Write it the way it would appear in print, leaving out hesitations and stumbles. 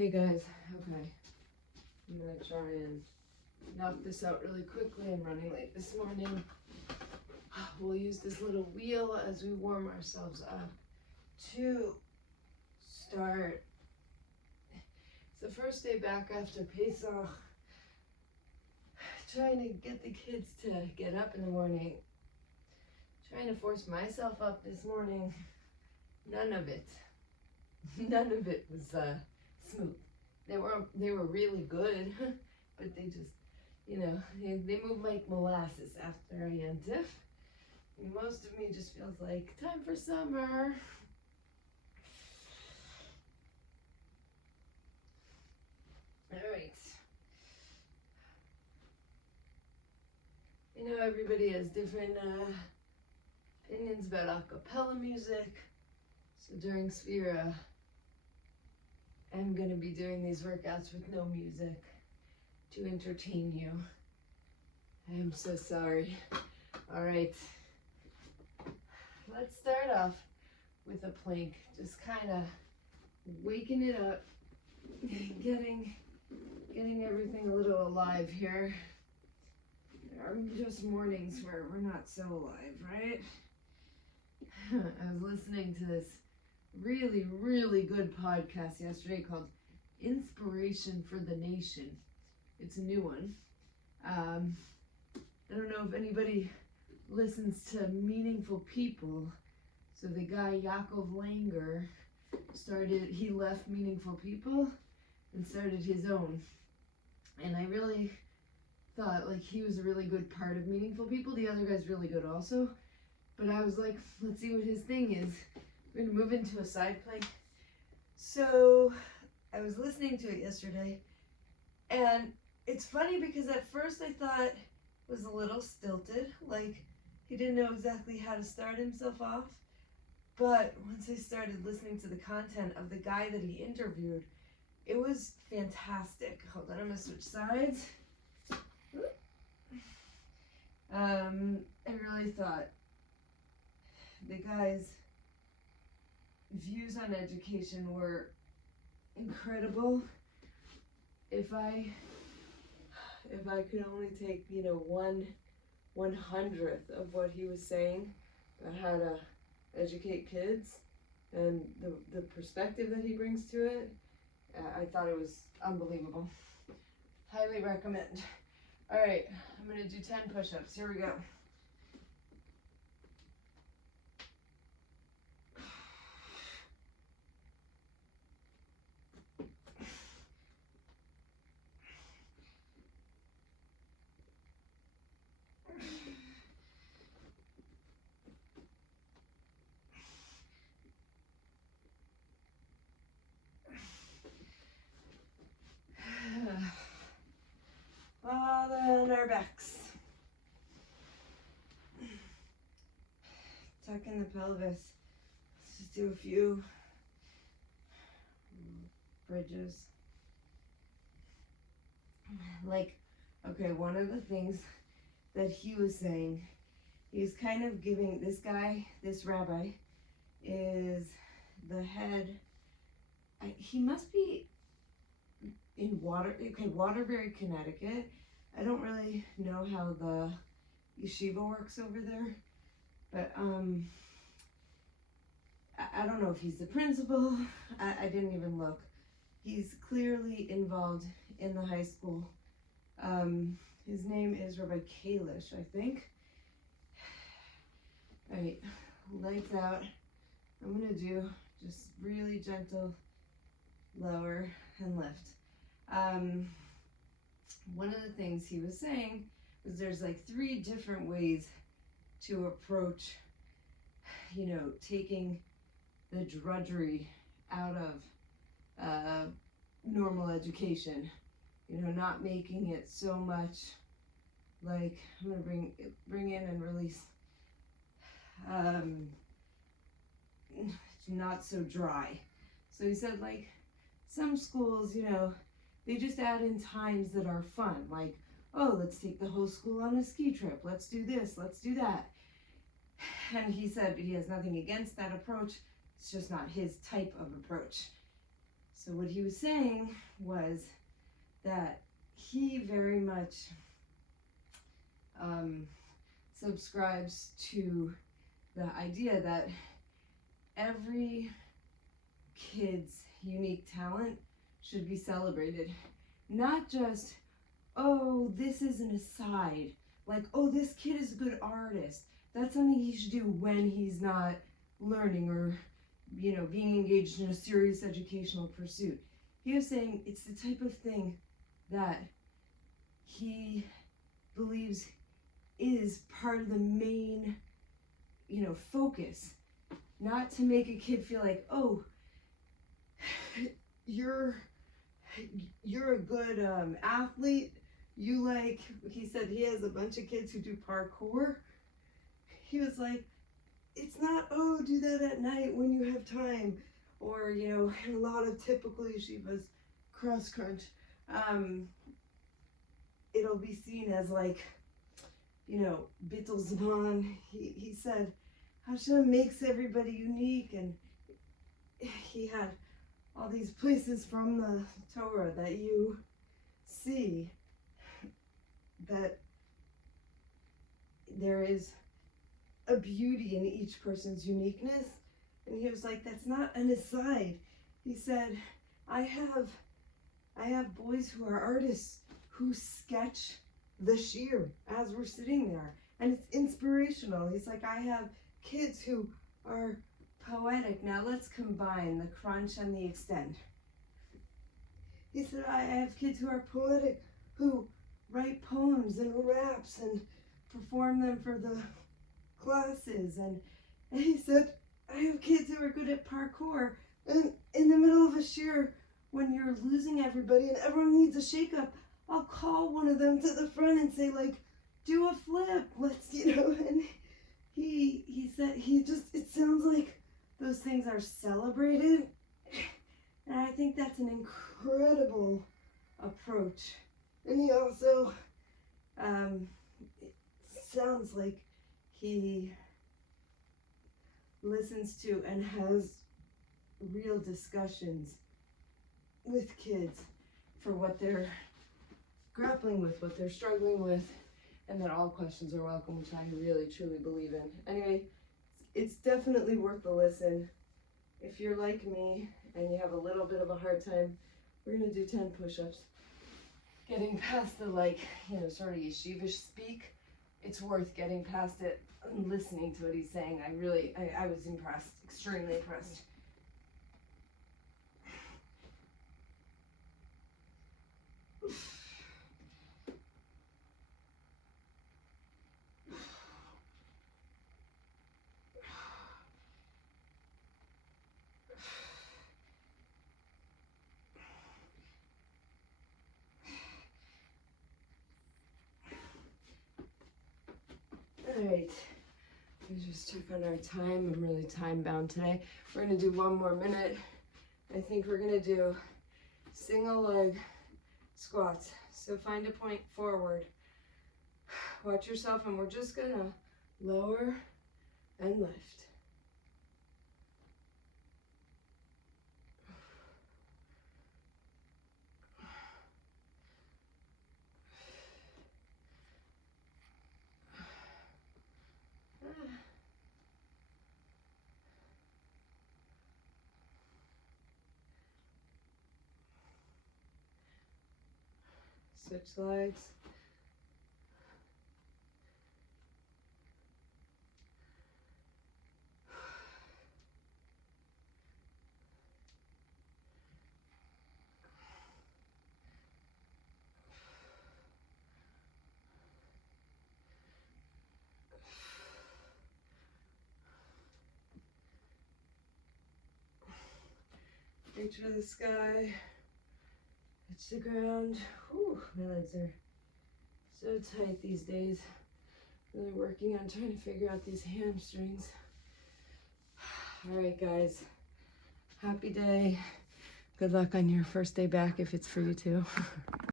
Hey guys, okay, I'm gonna try and knock this out really quickly. I'm running late this morning. We'll use this little wheel as we warm ourselves up to start. It's the first day back after Pesach. Trying to get the kids to get up in the morning. Trying to force myself up this morning. None of it was smooth. They were really good, but they just, they move like molasses after I enter. And most of me just feels like time for summer. All right. Everybody has different opinions about a cappella music. So during Sphira, I'm going to be doing these workouts with no music to entertain you. I am so sorry. All right. Let's start off with a plank. Just kind of waking it up, getting everything a little alive here. There are just mornings where we're not so alive, right? I was listening to this really, really good podcast yesterday called Inspiration for the Nation. It's a new one. I don't know if anybody listens to Meaningful People. So the guy Yaakov Langer he left Meaningful People and started his own. And I really thought like he was a really good part of Meaningful People. The other guy's really good also. But I was like, let's see what his thing is. We're gonna move into a side plank. So I was listening to it yesterday, and it's funny because at first I thought it was a little stilted, like he didn't know exactly how to start himself off. But once I started listening to the content of the guy that he interviewed, it was fantastic. Hold on, I'm gonna switch sides. I really thought the guy's views on education were incredible. If I could only take 1/100th of what he was saying about how to educate kids and the perspective that he brings to it, I thought it was unbelievable. Highly recommend. All right, I'm gonna do 10 push-ups. Here we go. All on our backs. Tuck in the pelvis. Let's just do a few bridges. One of the things that he was saying, he's kind of giving this rabbi is the head. He must be in Waterbury, Connecticut. I don't really know how the yeshiva works over there, but I don't know if he's the principal. I didn't even look. He's clearly involved in the high school. His name is Rabbi Kalish, I think. All right, legs out. I'm gonna do just really gentle lower and lift. One of the things he was saying was there's like 3 different ways to approach, taking the drudgery out of normal education. Not making it so much like I'm gonna bring in and release. Not so dry. So he said like some schools, they just add in times that are fun, like, oh, let's take the whole school on a ski trip. Let's do this, let's do that. And he said he has nothing against that approach. It's just not his type of approach. So what he was saying was that he very much subscribes to the idea that every kid's unique talent should be celebrated. Not just, oh, this is an aside. Like, oh, this kid is a good artist. That's something he should do when he's not learning or, you know, being engaged in a serious educational pursuit. He was saying it's the type of thing that he believes is part of the main, you know, focus. Not to make a kid feel like, oh, you're a good athlete. You like, he said he has a bunch of kids who do parkour. He was like, it's not, oh, do that at night when you have time. Or, you know, in a lot of typical yeshivas, cross crunch. It'll be seen as like, you know, bittul zman. He said, Hashem makes everybody unique, and he had all these places from the Torah that you see that there is a beauty in each person's uniqueness. And he was like, that's not an aside. He said, I have boys who are artists who sketch the shir as we're sitting there, and it's inspirational. He's like, I have kids who are poetic. Now let's combine the crunch and the extend. He said, I have kids who are poetic, who write poems and raps and perform them for the classes. And he said, I have kids who are good at parkour. And in the middle of a shir, when you're losing everybody and everyone needs a shakeup, I'll call one of them to the front and say, like, do a flip. Let's, you know. And he said, it sounds like those things are celebrated. And I think that's an incredible approach. And he also, it sounds like he listens to and has real discussions with kids for what they're grappling with, what they're struggling with, and that all questions are welcome, which I really truly believe in. Anyway, it's definitely worth the listen. If you're like me and you have a little bit of a hard time, we're gonna do 10 push-ups. Getting past the, like, you know, sort of yeshivish speak, it's worth getting past it and listening to what he's saying. I was impressed, extremely impressed. All right, let's just check on our time. I'm really time bound today. We're gonna do 1 more minute. I think we're gonna do single leg squats. So find a point forward. Watch yourself, and we're just gonna lower and lift. Switch legs. Reach for the sky. Touch the ground. Whew, my legs are so tight these days. Really working on trying to figure out these hamstrings. All right, guys. Happy day. Good luck on your first day back if it's for you too.